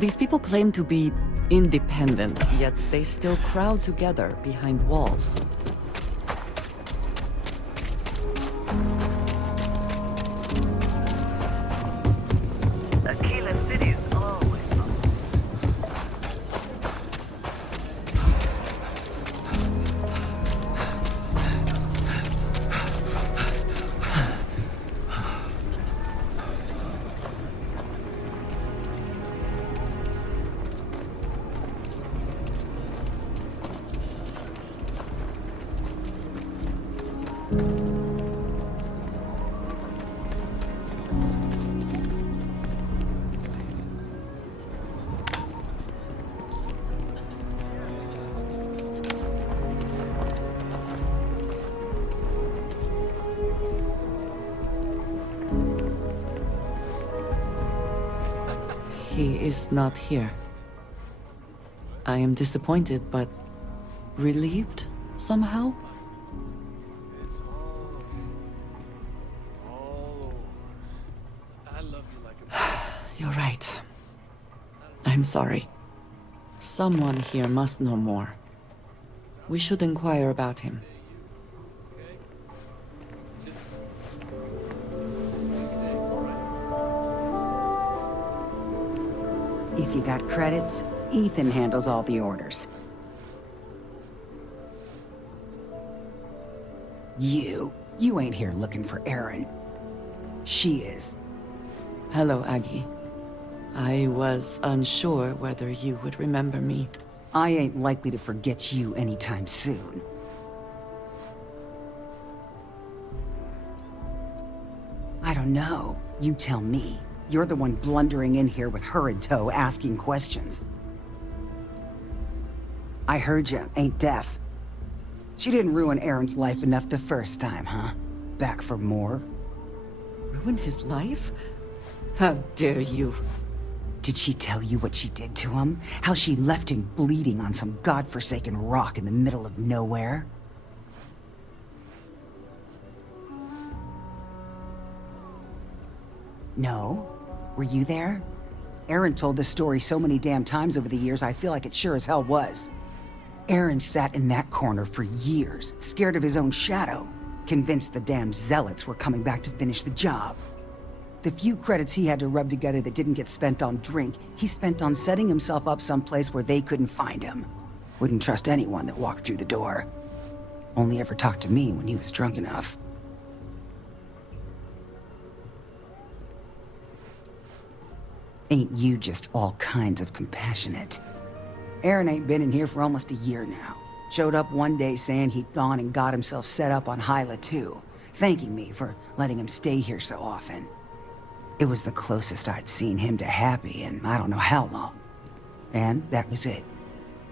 These people claim to be independent, yet they still crowd together behind walls. He is not here. I am disappointed, but relieved somehow? You're right. I'm sorry. Someone here must know more. We should inquire about him. If you got credits, Ethan handles all the orders. You ain't here looking for Erin. She is. Hello, Aggie. I was unsure whether you would remember me. I ain't likely to forget you anytime soon. I don't know. You tell me. You're the one blundering in here with her in tow, asking questions. I heard you ain't deaf. She didn't ruin Aaron's life enough the first time, huh? Back for more? Ruined his life? How dare you? Did she tell you what she did to him? How she left him bleeding on some godforsaken rock in the middle of nowhere? No? Were you there? Aaron told this story so many damn times over the years, I feel like it sure as hell was. Aaron sat in that corner for years, scared of his own shadow, convinced the damn zealots were coming back to finish the job. The few credits he had to rub together that didn't get spent on drink, he spent on setting himself up someplace where they couldn't find him. Wouldn't trust anyone that walked through the door. Only ever talked to me when he was drunk enough. Ain't you just all kinds of compassionate? Aaron ain't been in here for almost a year now. Showed up one day saying he'd gone and got himself set up on Hyla too, thanking me for letting him stay here so often. It was the closest I'd seen him to happy in I don't know how long. And that was it.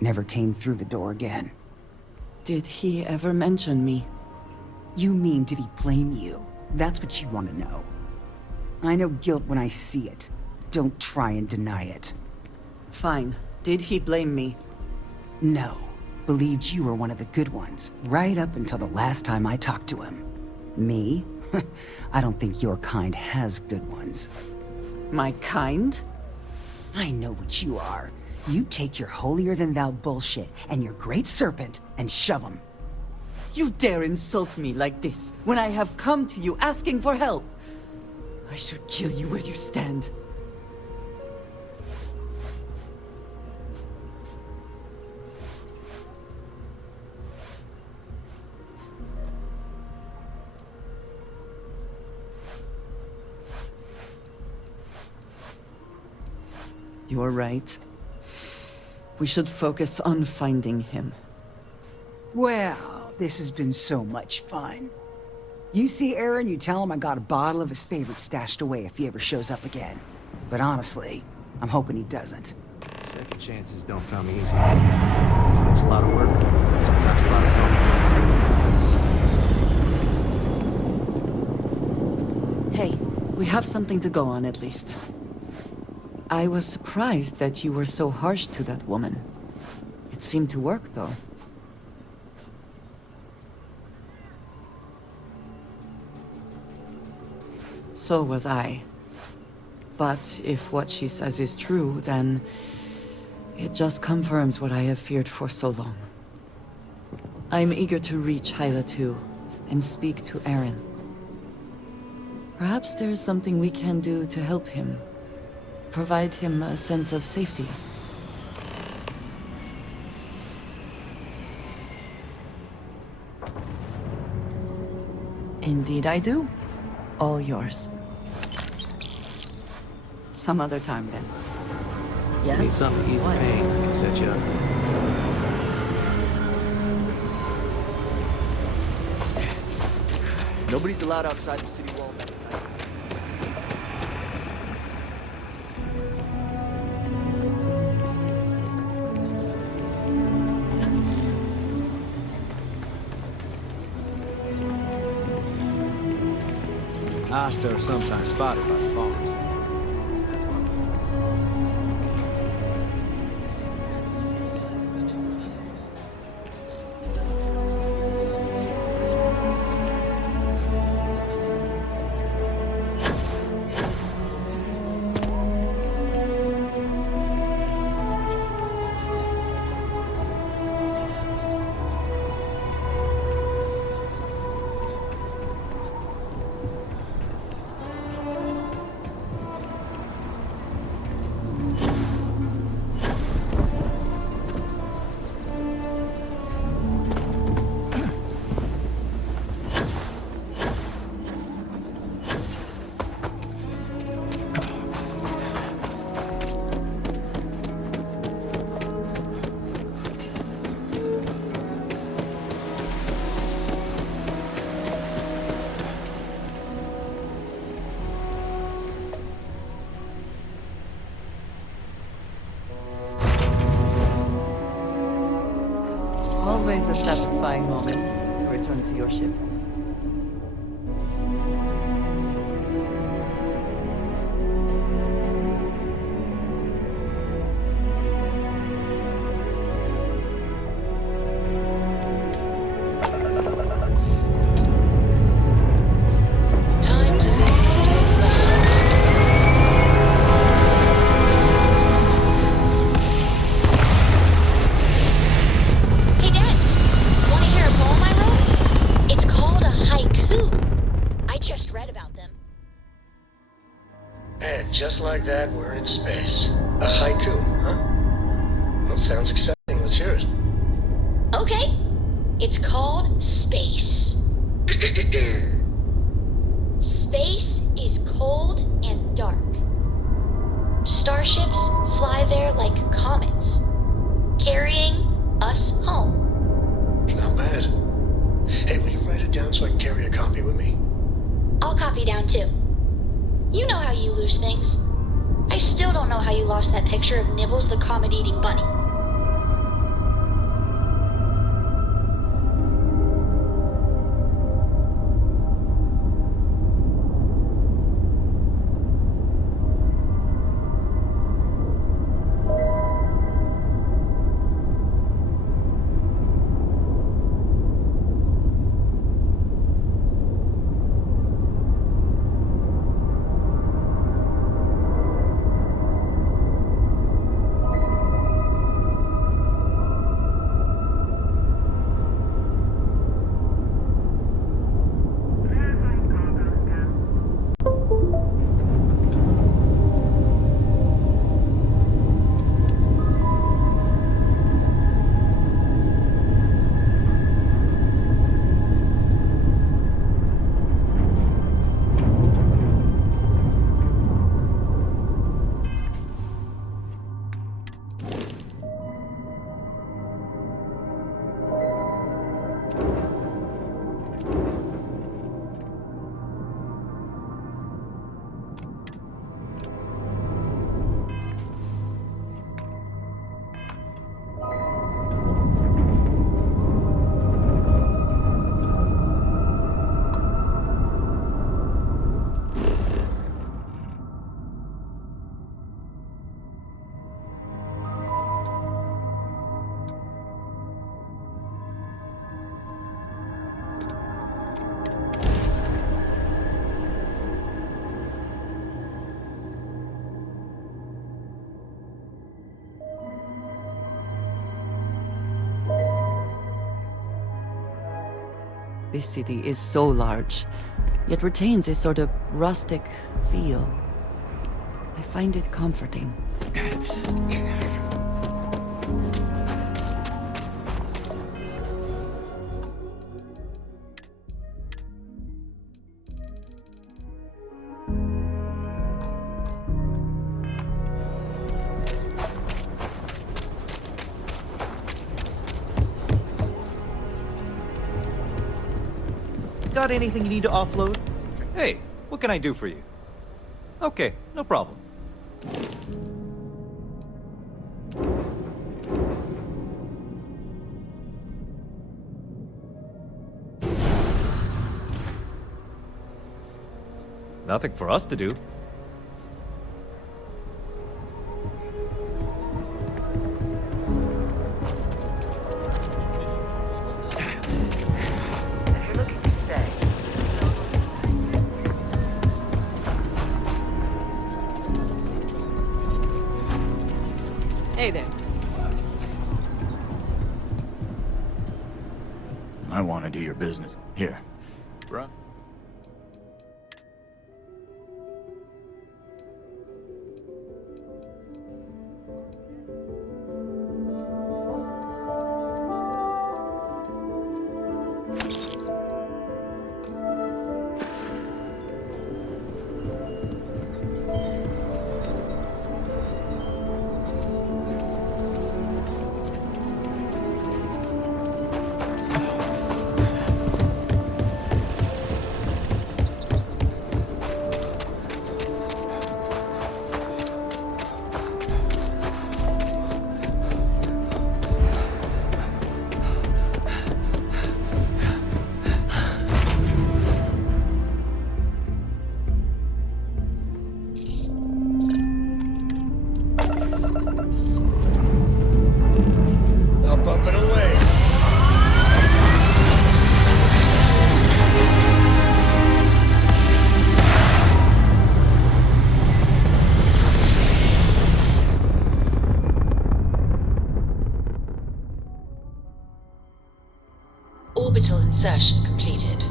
Never came through the door again. Did he ever mention me? You mean, did he blame you? That's what you want to know. I know guilt when I see it. Don't try and deny it. Fine. Did he blame me? No. Believed you were one of the good ones, right up until the last time I talked to him. Me? I don't think your kind has good ones. My kind? I know what you are. You take your holier-than-thou bullshit and your great serpent and shove them. You dare insult me like this when I have come to you asking for help. I should kill you where you stand. You're right. We should focus on finding him. Well, this has been so much fun. You see Aaron, you tell him I got a bottle of his favorite stashed away if he ever shows up again. But honestly, I'm hoping he doesn't. Second chances don't come easy. It's a lot of work, sometimes a lot of help. Hey, we have something to go on at least. I was surprised that you were so harsh to that woman. It seemed to work, though. So was I. But if what she says is true, then it just confirms what I have feared for so long. I'm eager to reach Hyla too, and speak to Aaron. Perhaps there's something we can do to help him. Provide him a sense of safety. Indeed I do. All yours. Some other time then. Yes? Need something to ease the pain. I can set you up. Nobody's allowed outside the city walls. Asta are sometimes spotted by the farmers. Always a satisfying moment to return to your ship. Time to leave this place behind. Hey, Dad. Want to hear a poem I wrote? It's called a haiku. I just read about them. And just like that, we're in space. A haiku, huh? Well, sounds exciting. Let's hear it. Okay. It's called space. Space is cold and dark. Starships fly there like comets, carrying us home. Not bad. Hey, will you write it down so I can carry a copy with me? I'll copy down too. You know how you lose things. I still don't know how you lost that picture of Nibbles the comet-eating bunny. This city is so large, yet retains a sort of rustic feel. I find it comforting. Got anything you need to offload? Hey, what can I do for you? Okay, no problem. Nothing for us to do. Hey there. I want to do your business. Here. Bruh. Up and away. Orbital insertion completed.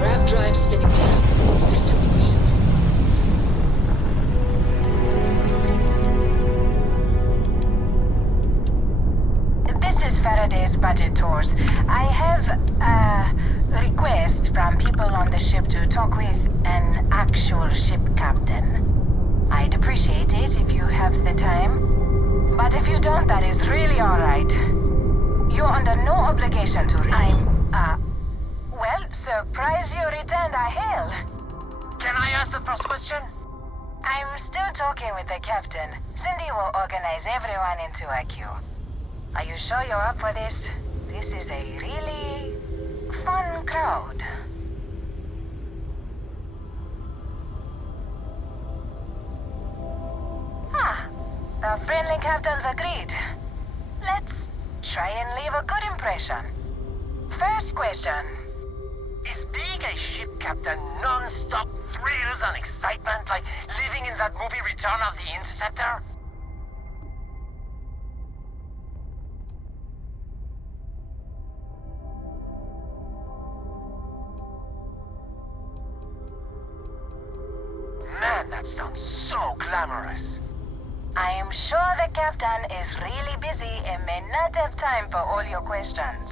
Grav drive spinning down. Systems green. This is Faraday's budget tours. I have requests from people on the ship to talk with an actual ship captain. I'd appreciate it if you have the time. But if you don't, that is really alright. You're under no obligation to well, surprise you returned a hail. Can I ask the first question? I'm still talking with the captain. Cindy will organize everyone into a queue. Are you sure you're up for this? This is a really fun crowd. The friendly captains agreed. Let's try and leave a good impression. First question. Is being a ship captain non-stop thrills and excitement like living in that movie Return of the Interceptor? Man, that sounds so glamorous. I am sure the captain is really busy and may not have time for all your questions.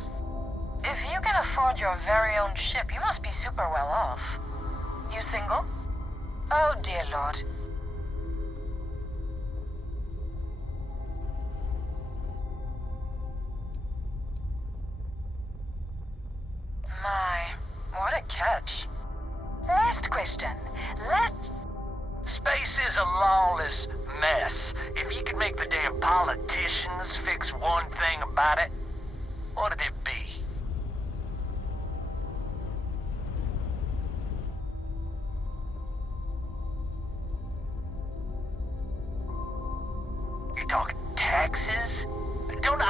If you can afford your very own ship, you must be super well off. You single? Oh, dear Lord. My, what a catch. Last question. Space is a lawless mess. If you could make the damn politicians fix one thing about it, what'd it be?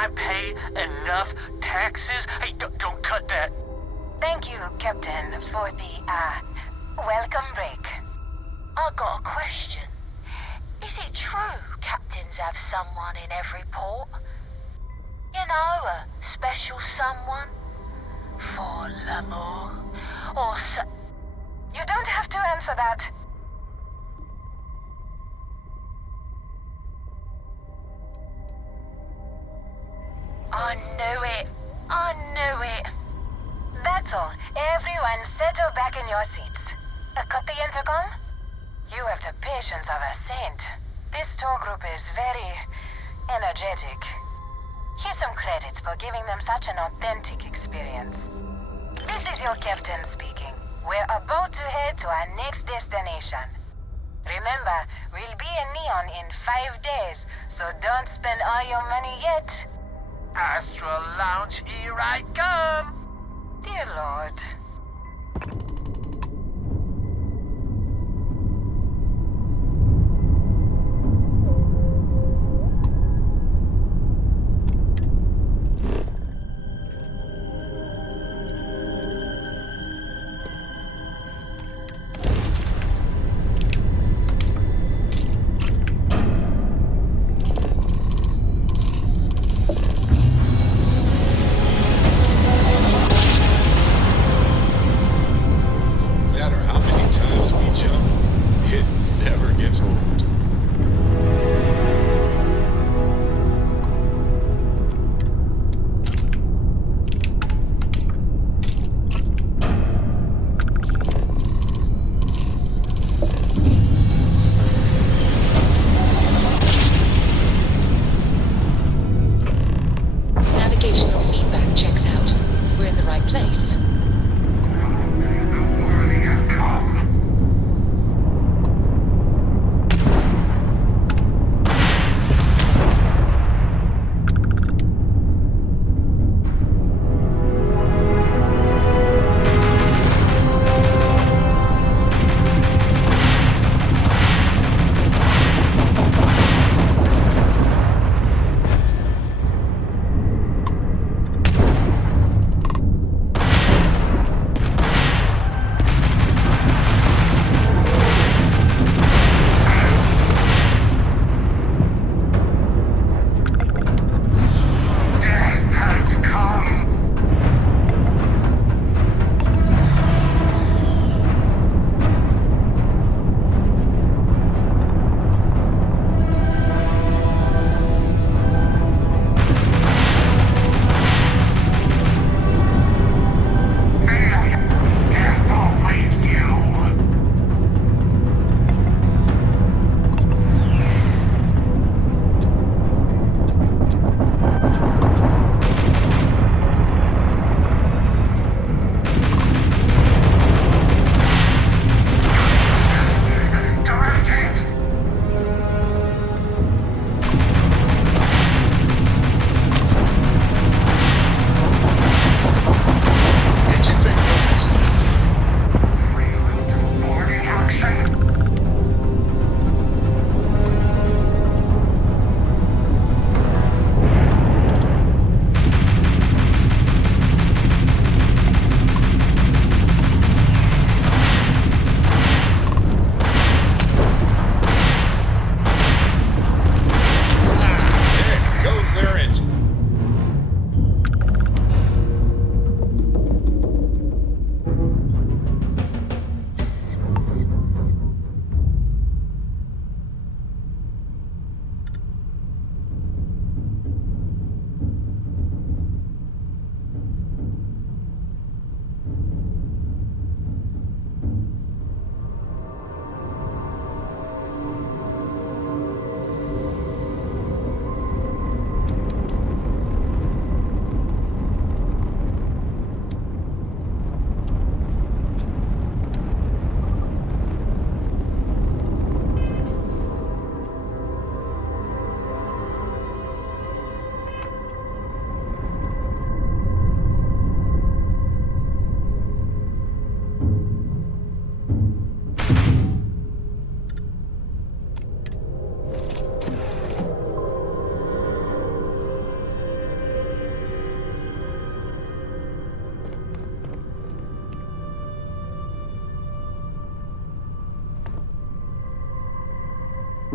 I pay enough taxes? Hey, don't cut that. Thank you, Captain, for the, welcome break. I got a question. Is it true captains have someone in every port? You know, a special someone? For l'amour? Or You don't have to answer that. I knew it. I knew it. That's all. Everyone settle back in your seats. Cut the intercom? You have the patience of a saint. This tour group is very energetic. Here's some credits for giving them such an authentic experience. This is your captain speaking. We're about to head to our next destination. Remember, we'll be in Neon in 5 days, so don't spend all your money yet. Astral Lounge, here I come! Dear Lord.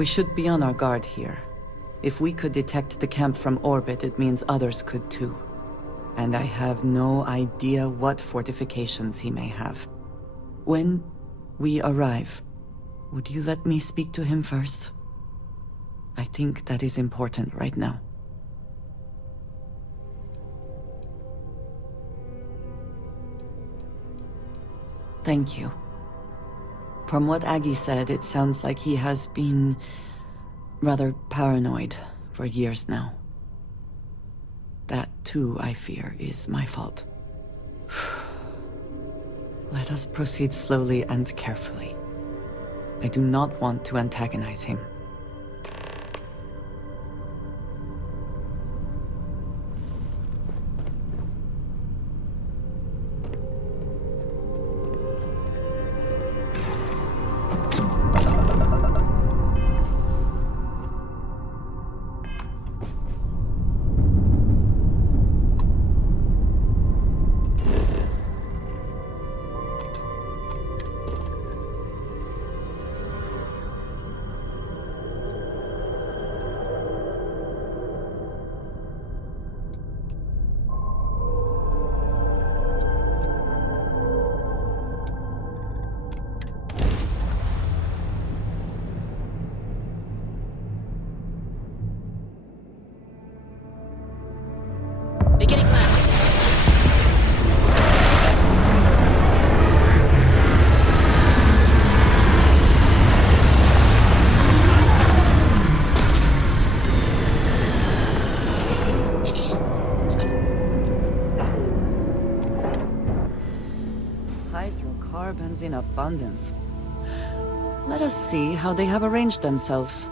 We should be on our guard here. If we could detect the camp from orbit, it means others could too. And I have no idea what fortifications he may have. When we arrive, would you let me speak to him first? I think that is important right now. Thank you. From what Aggie said, it sounds like he has been rather paranoid for years now. That, too, I fear, is my fault. Let us proceed slowly and carefully. I do not want to antagonize him. Beginning landing. Hydrocarbons in abundance. Let us see how they have arranged themselves.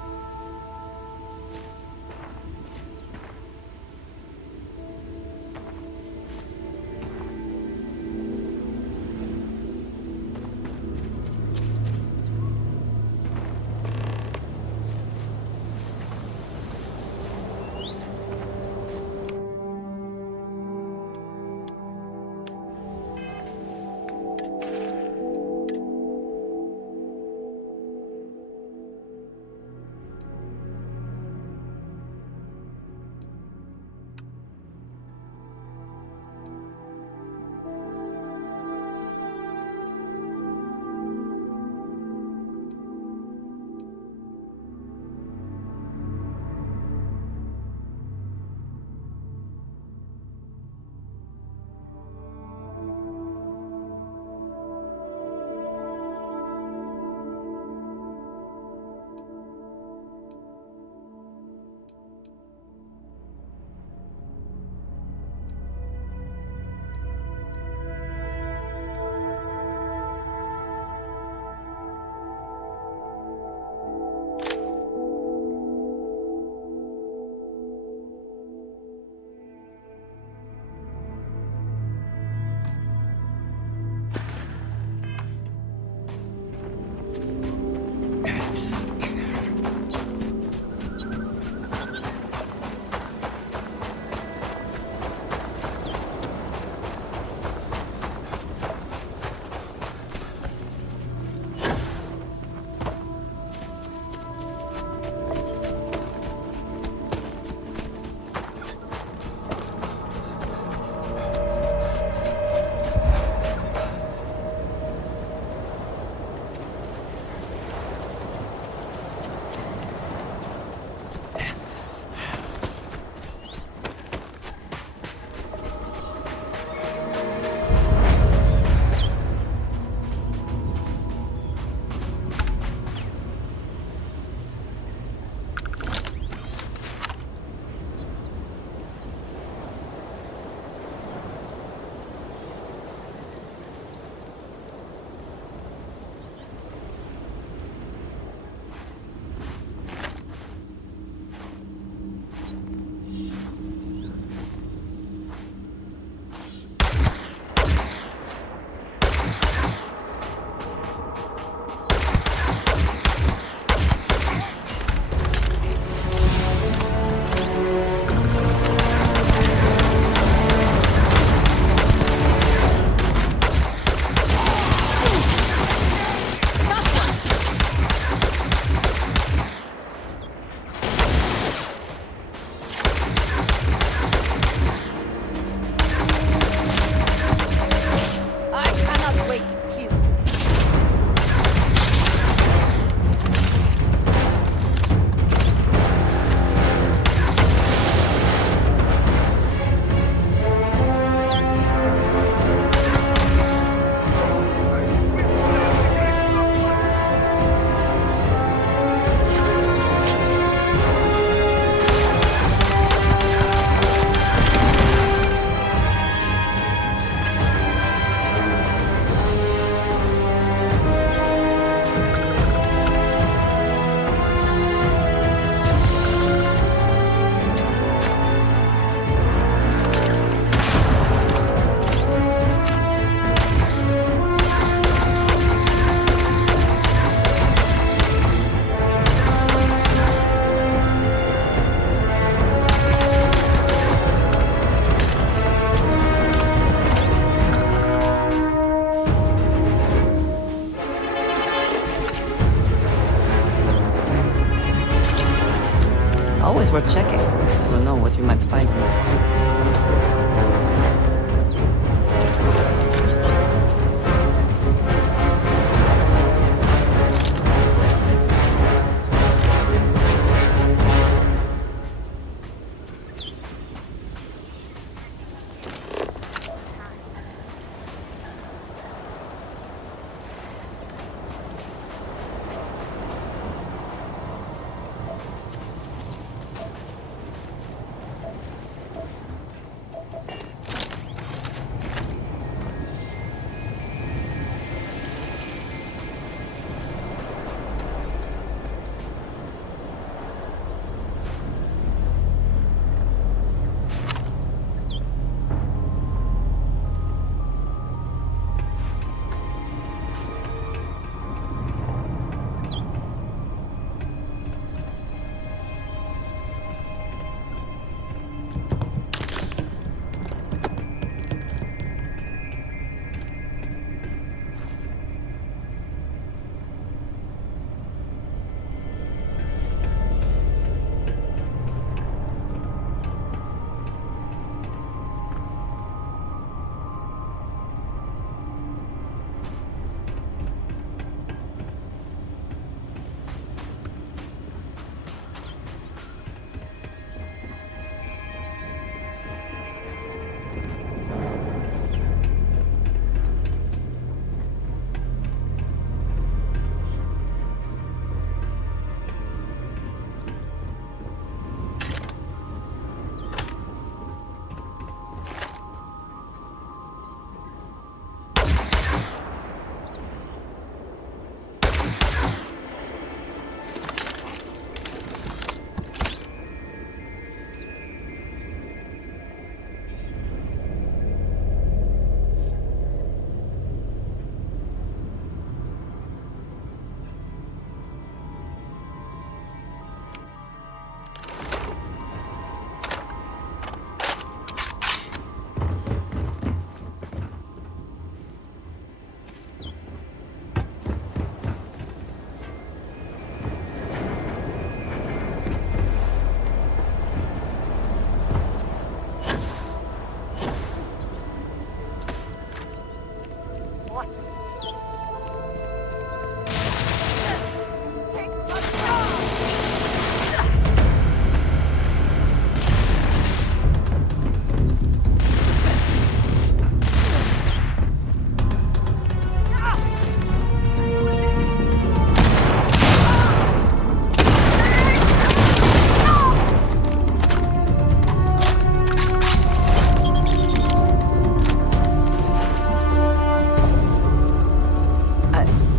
It's worth checking. I don't know what you might find in the woods.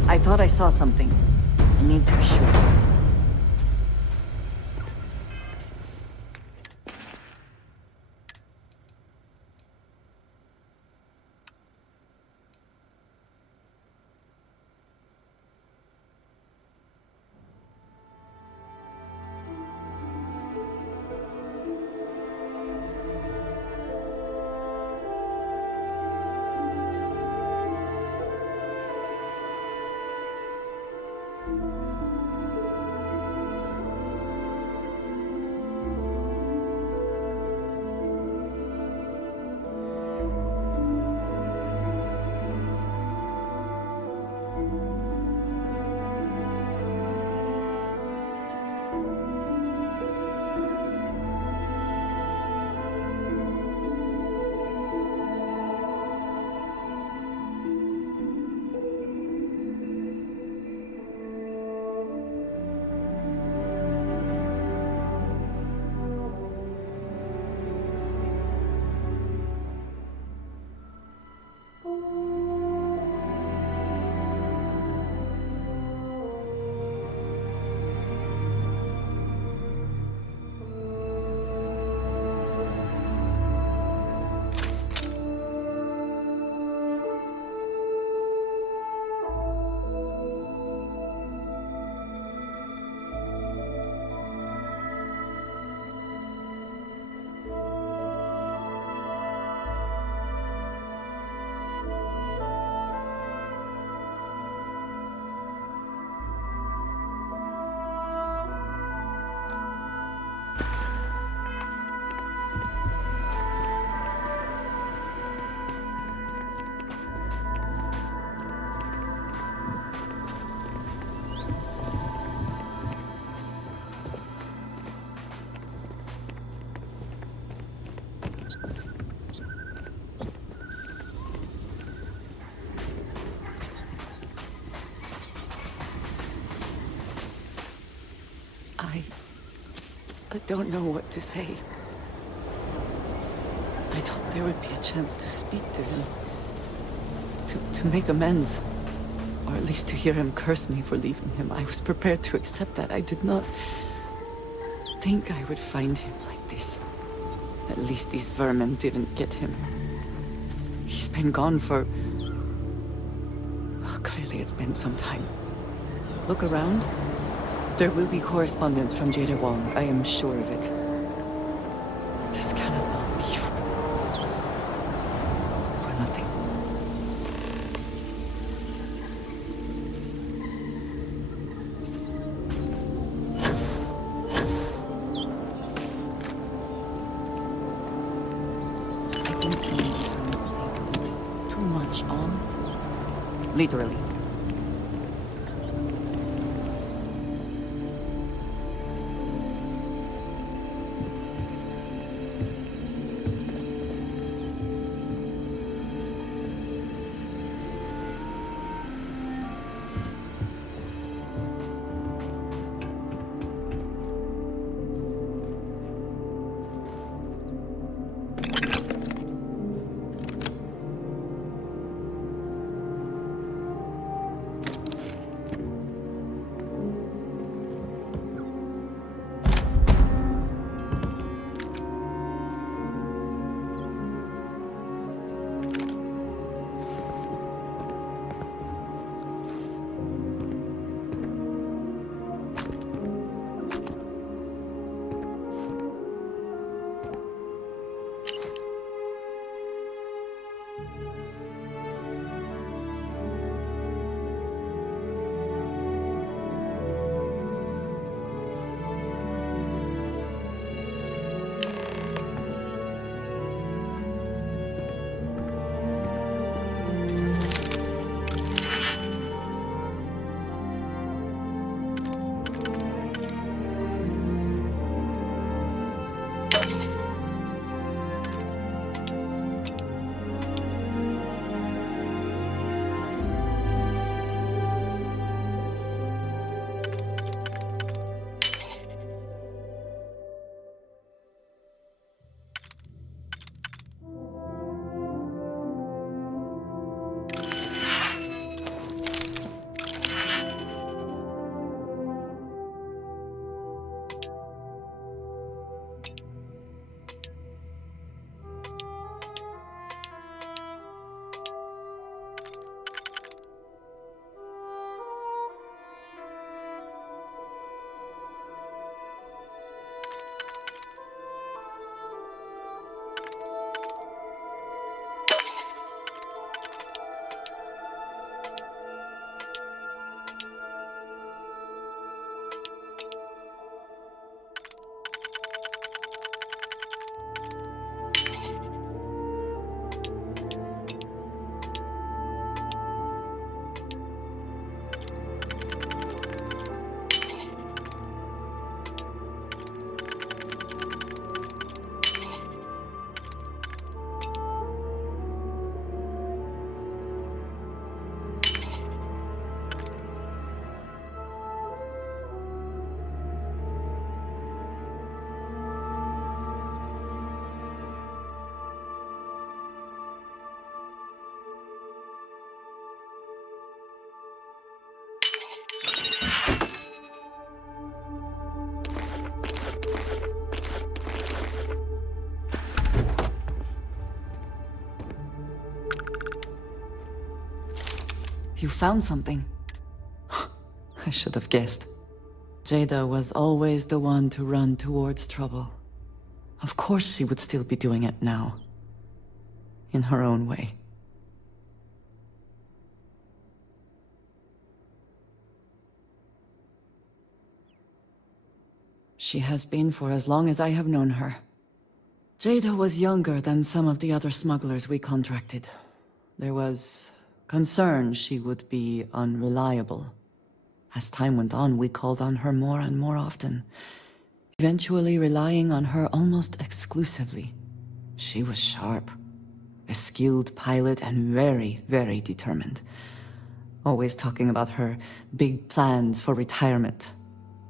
I thought I saw something. I need to be sure. I don't know what to say. I thought there would be a chance to speak to him. To make amends. Or at least to hear him curse me for leaving him. I was prepared to accept that. I did not think I would find him like this. At least these vermin didn't get him. He's been gone for... Well, clearly it's been some time. Look around. There will be correspondence from Jada Wong. I am sure of it. This cannot all be for nothing. I think we need to take too much on. Literally. You found something. I should have guessed. Jada was always the one to run towards trouble. Of course she would still be doing it now. In her own way. She has been for as long as I have known her. Jada was younger than some of the other smugglers we contracted. There was concern she would be unreliable. As time went on, we called on her more and more often, eventually relying on her almost exclusively. She was sharp, a skilled pilot and very, very determined. Always talking about her big plans for retirement,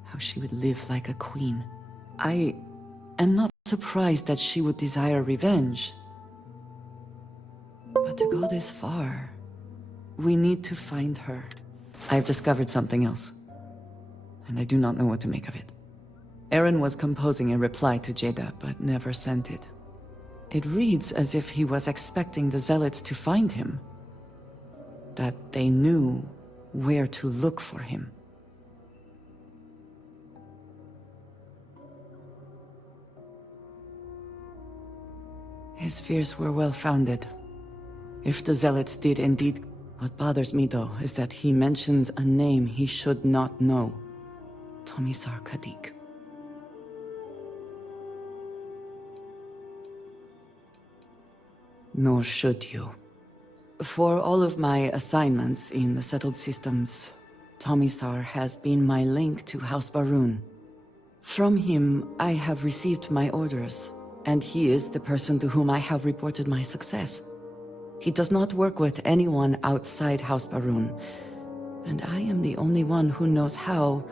how she would live like a queen, I am not surprised that she would desire revenge. But to go this far, we need to find her. I've discovered something else, and I do not know what to make of it. Aaron was composing a reply to Jada, but never sent it. It reads as if he was expecting the Zealots to find him, that they knew where to look for him. His fears were well-founded. If the Zealots did indeed... What bothers me, though, is that he mentions a name he should not know. Tomisar Kadik. Nor should you. For all of my assignments in the settled systems, Tomisar has been my link to House Barun. From him, I have received my orders, and he is the person to whom I have reported my success. He does not work with anyone outside House Barun, and I am the only one who knows how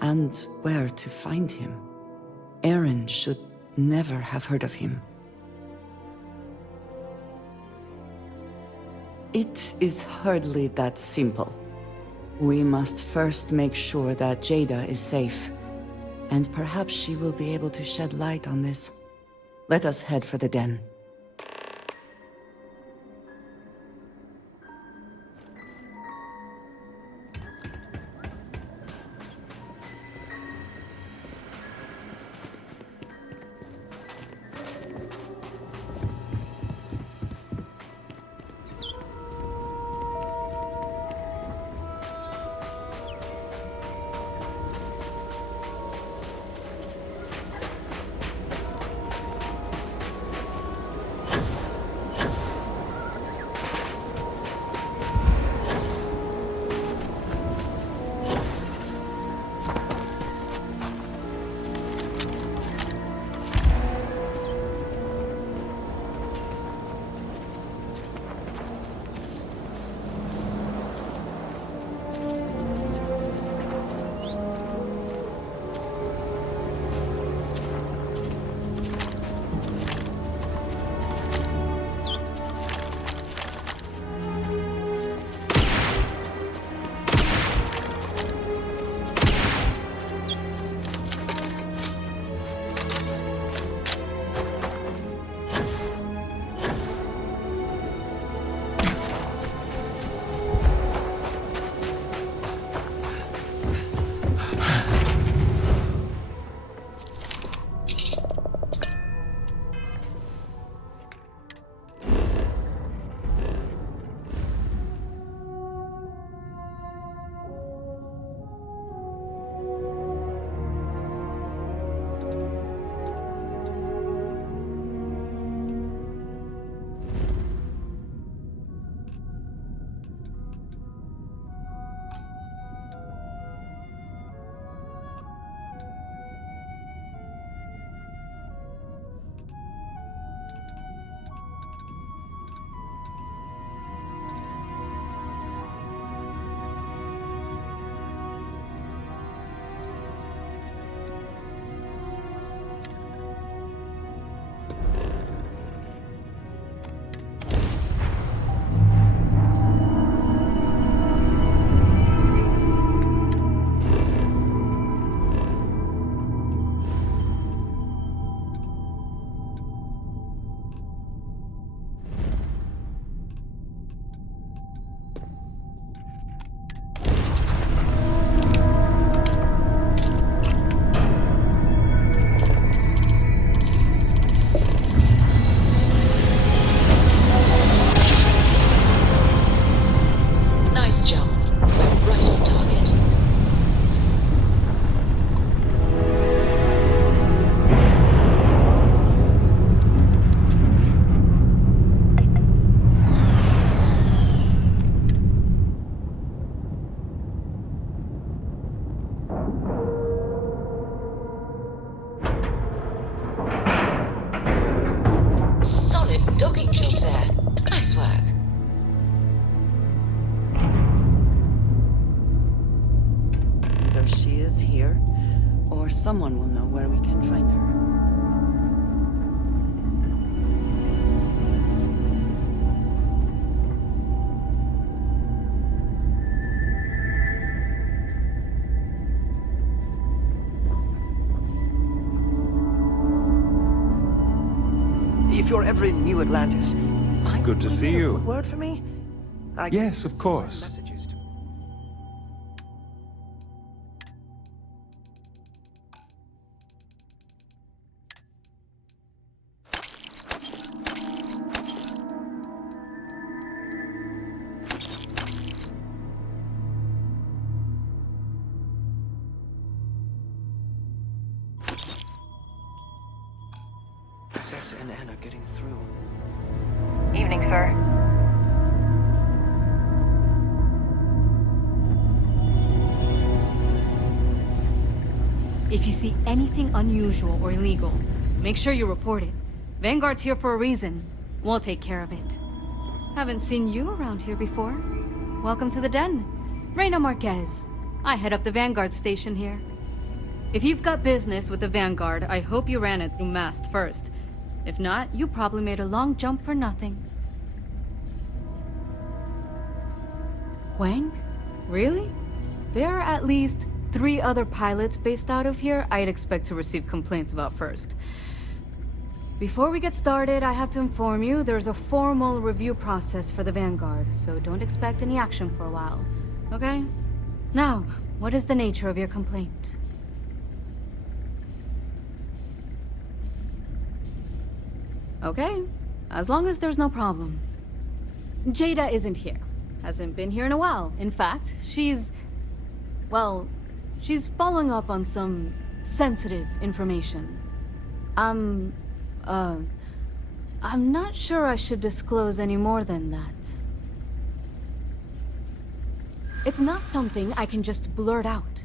and where to find him. Aaron should never have heard of him. It is hardly that simple. We must first make sure that Jada is safe, and perhaps she will be able to shed light on this. Let us head for the den. Or someone will know where we can find her. If you're ever in New Atlantis, Good to see you. A word for me? Yes, of course. Messages to... SS and Anna getting through. Evening, sir. If you see anything unusual or illegal, make sure you report it. Vanguard's here for a reason. We'll take care of it. Haven't seen you around here before. Welcome to the den. Reina Marquez. I head up the Vanguard station here. If you've got business with the Vanguard, I hope you ran it through MAST first. If not, you probably made a long jump for nothing. Wang? Really? There are at least 3 other pilots based out of here I'd expect to receive complaints about first. Before we get started, I have to inform you there's a formal review process for the Vanguard, so don't expect any action for a while, okay? Now, what is the nature of your complaint? Okay, as long as there's no problem. Jada isn't here. Hasn't been here in a while. In fact, she's following up on some sensitive information. I'm not sure I should disclose any more than that. It's not something I can just blurt out.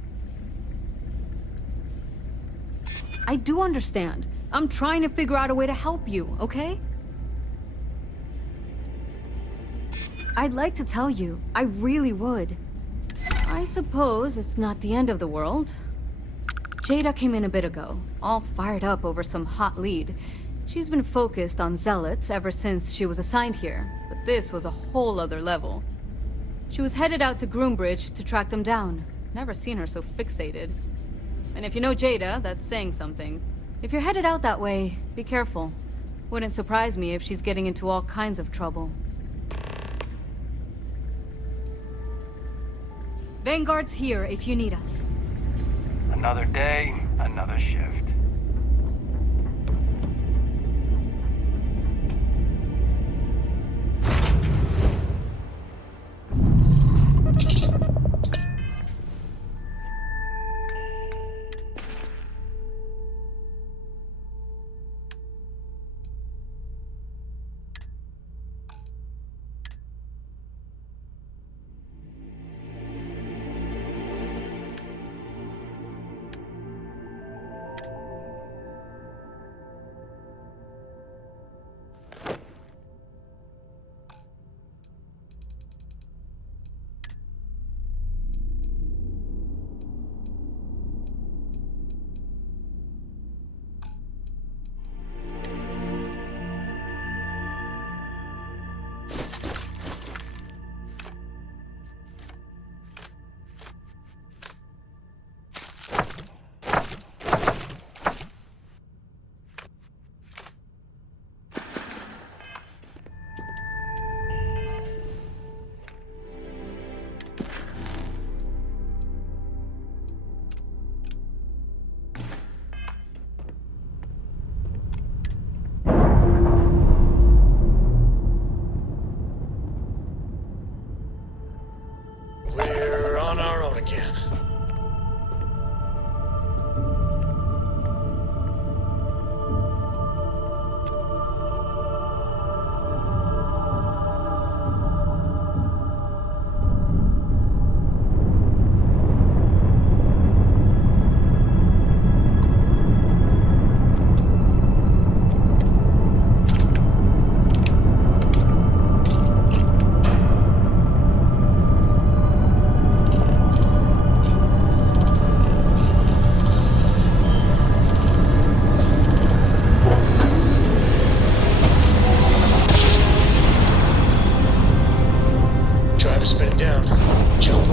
I do understand. I'm trying to figure out a way to help you, okay? I'd like to tell you. I really would. I suppose it's not the end of the world. Jada came in a bit ago, all fired up over some hot lead. She's been focused on zealots ever since she was assigned here, but this was a whole other level. She was headed out to Groombridge to track them down. Never seen her so fixated. And if you know Jada, that's saying something. If you're headed out that way, be careful. Wouldn't surprise me if she's getting into all kinds of trouble. Vanguard's here if you need us. Another day, another shift.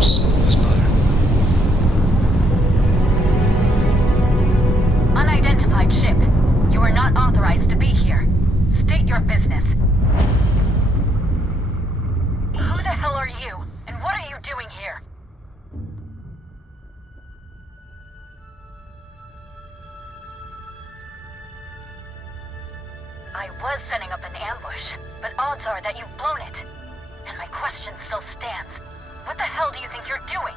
Smooth as butter. Unidentified ship. You are not authorized to be here. State your business. Who the hell are you? And what are you doing here? I was setting up an ambush, but odds are that you've blown it. And my question still stands. What the hell do you think you're doing?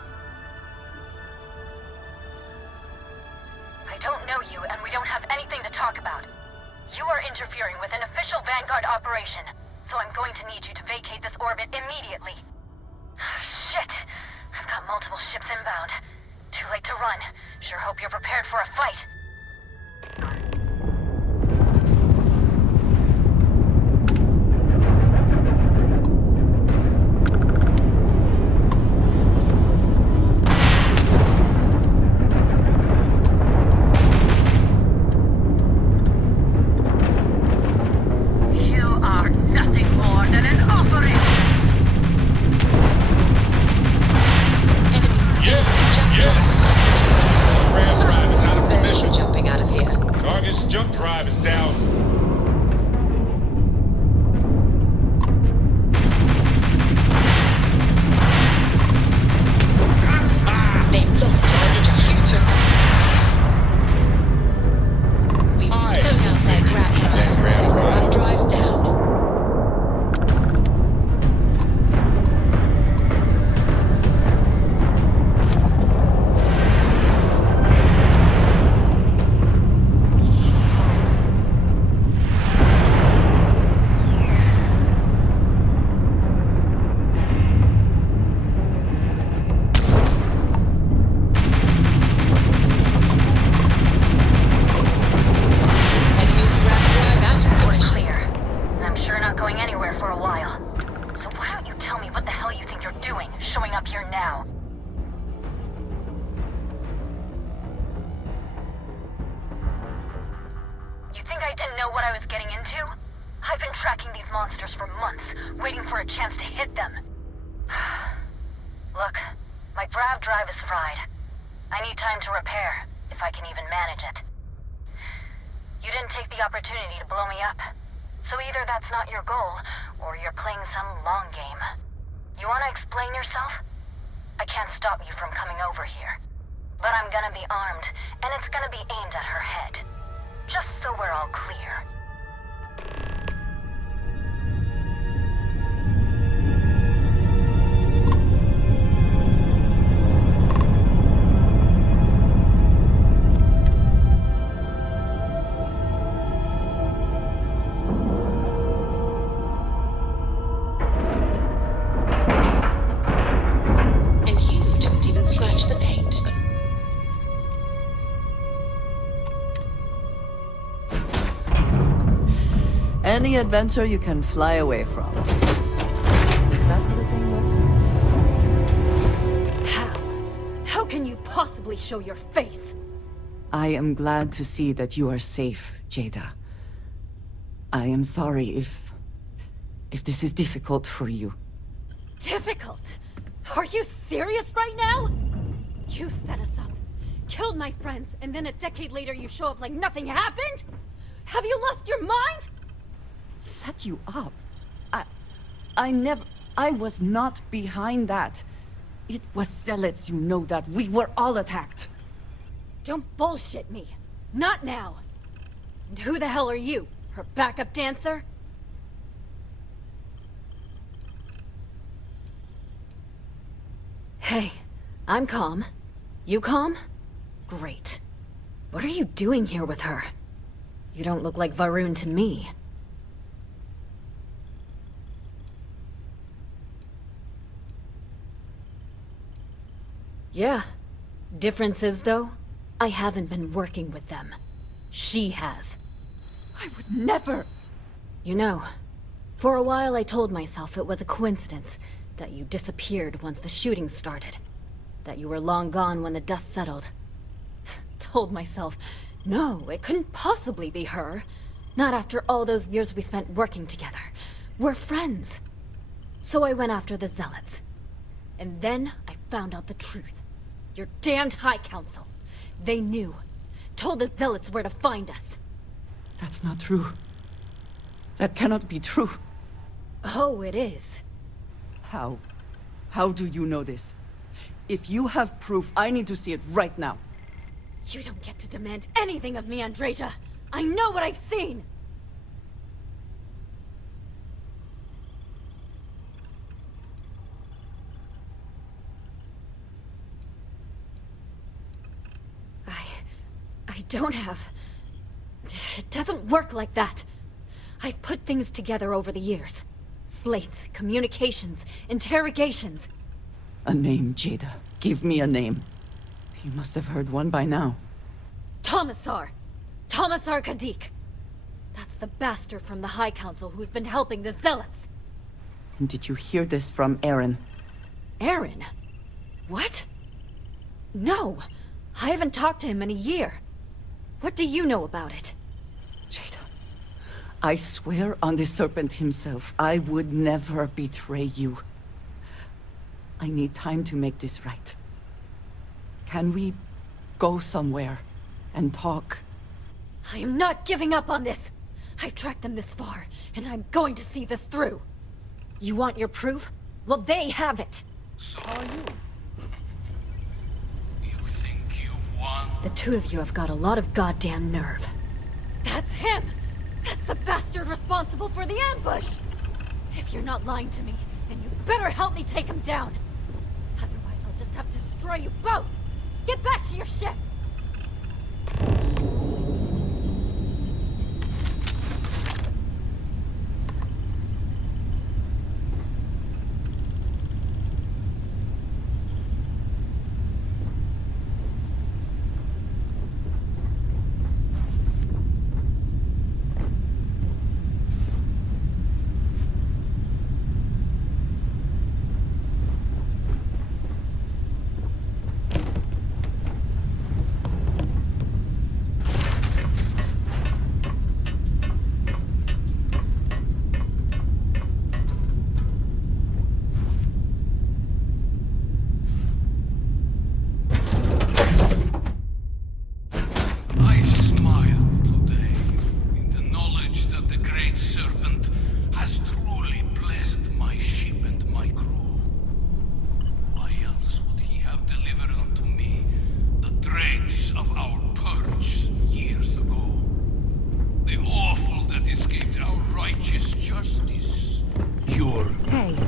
I don't know you, and we don't have anything to talk about. You are interfering with an official Vanguard operation, so I'm going to need you to vacate this orbit immediately. Shit! I've got multiple ships inbound. Too late to run. Sure hope you're prepared for a fight. Any adventure you can fly away from. Is that how the saying goes? How? How can you possibly show your face? I am glad to see that you are safe, Jada. I am sorry if this is difficult for you. Difficult? Are you serious right now? You set us up, killed my friends, and then a decade later you show up like nothing happened? Have you lost your mind? Set you up? I was not behind that. It was zealots, you know that. We were all attacked. Don't bullshit me. Not now. And who the hell are you? Her backup dancer? Hey, I'm calm. You calm? Great. What are you doing here with her? You don't look like Varun to me. Yeah. Differences, though? I haven't been working with them. She has. I would never! You know, for a while I told myself it was a coincidence that you disappeared once the shooting started. That you were long gone when the dust settled. Told myself, no, it couldn't possibly be her. Not after all those years we spent working together. We're friends. So I went after the zealots. And then I found out the truth. Your damned High Council. They knew. Told the Zealots where to find us. That's not true. That cannot be true. Oh, it is. How? How do you know this? If you have proof, I need to see it right now. You don't get to demand anything of me, ANDREJA. I know what I've seen! I don't have... It doesn't work like that. I've put things together over the years. Slates, communications, interrogations. A name, Jada. Give me a name. You must have heard one by now. Tomasar! Tomasar Kadik! That's the bastard from the High Council who's been helping the Zealots! And did you hear this from Aaron? Aaron? What? No! I haven't talked to him in a year. What do you know about it? Jada, I swear on the Serpent himself, I would never betray you. I need time to make this right. Can we go somewhere and talk? I am not giving up on this! I've tracked them this far, and I'm going to see this through. You want your proof? Well, they have it. So are you. You think you've won? The two of you have got a lot of goddamn nerve. That's him! That's the bastard responsible for the ambush! If you're not lying to me, then you better help me take him down. Otherwise, I'll just have to destroy you both! Get back to your ship!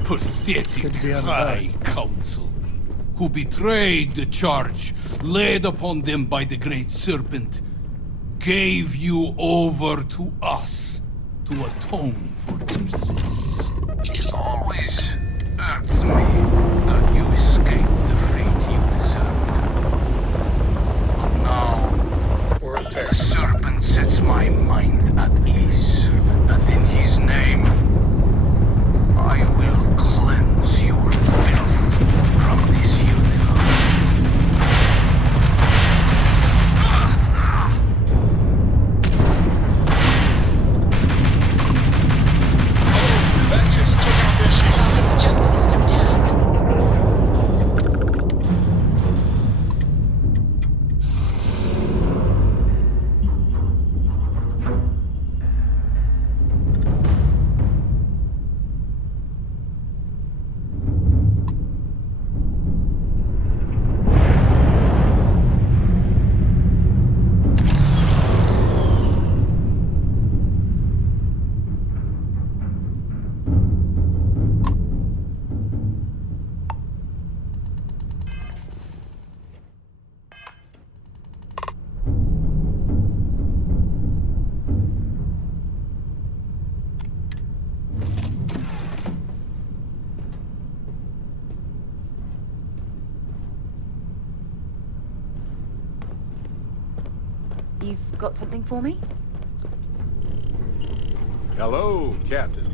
Pathetic High Council, who betrayed the charge laid upon them by the Great Serpent, gave you over to us to atone for their sins. It always hurts me that you escaped the fate you deserved. But now, the Serpent sets my mind at ease, and in his name, I will cleanse your filth from this universe. Oh, that just took out their ship. Target's jump system down. You've got something for me? Hello, Captain.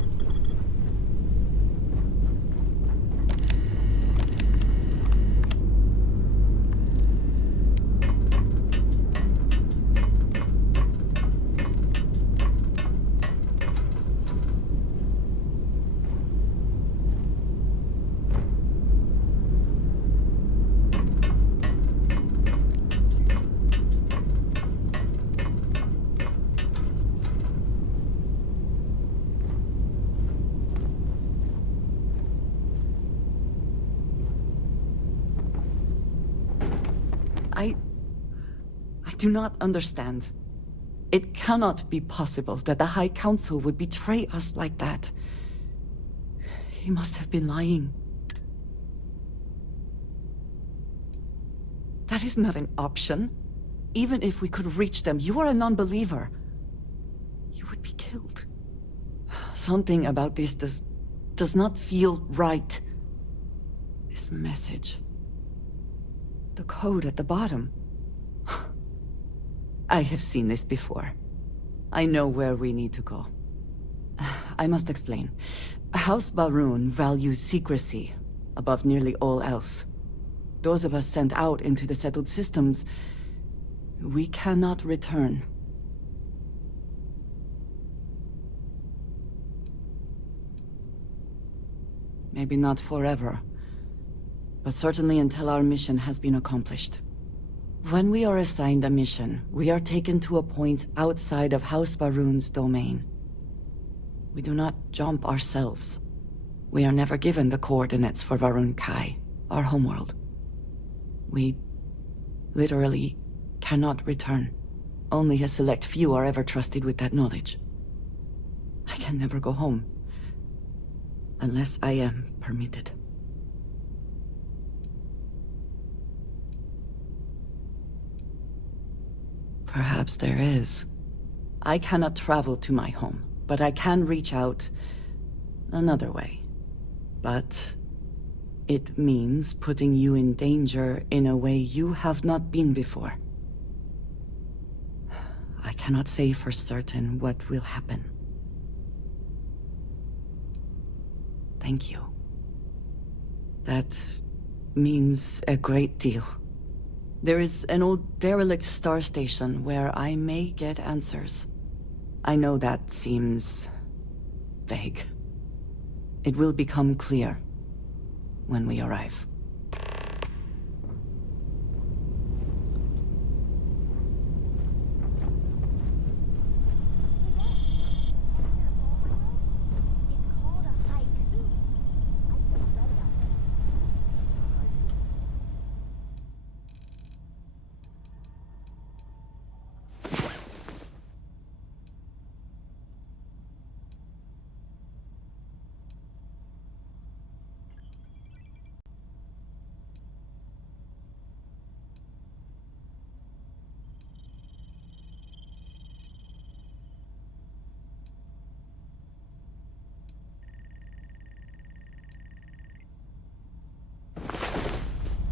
I do not understand. It cannot be possible that the High Council would betray us like that. He must have been lying. That is not an option. Even if we could reach them, you are a non-believer. You would be killed. Something about this does not feel right. This message. The code at the bottom. I have seen this before. I know where we need to go. I must explain. House Baroon values secrecy above nearly all else. Those of us sent out into the settled systems, we cannot return. Maybe not forever, but certainly until our mission has been accomplished. When we are assigned a mission, we are taken to a point outside of House Baroon's domain. We do not jump ourselves. We are never given the coordinates for Varun Kai, our homeworld. We literally cannot return. Only a select few are ever trusted with that knowledge. I can never go home. Unless I am permitted. Perhaps there is. I cannot travel to my home, but I can reach out another way. But it means putting you in danger in a way you have not been before. I cannot say for certain what will happen. Thank you. That means a great deal. There is an old derelict star station where I may get answers. I know that seems vague. It will become clear when we arrive.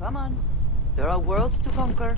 Come on. There are worlds to conquer.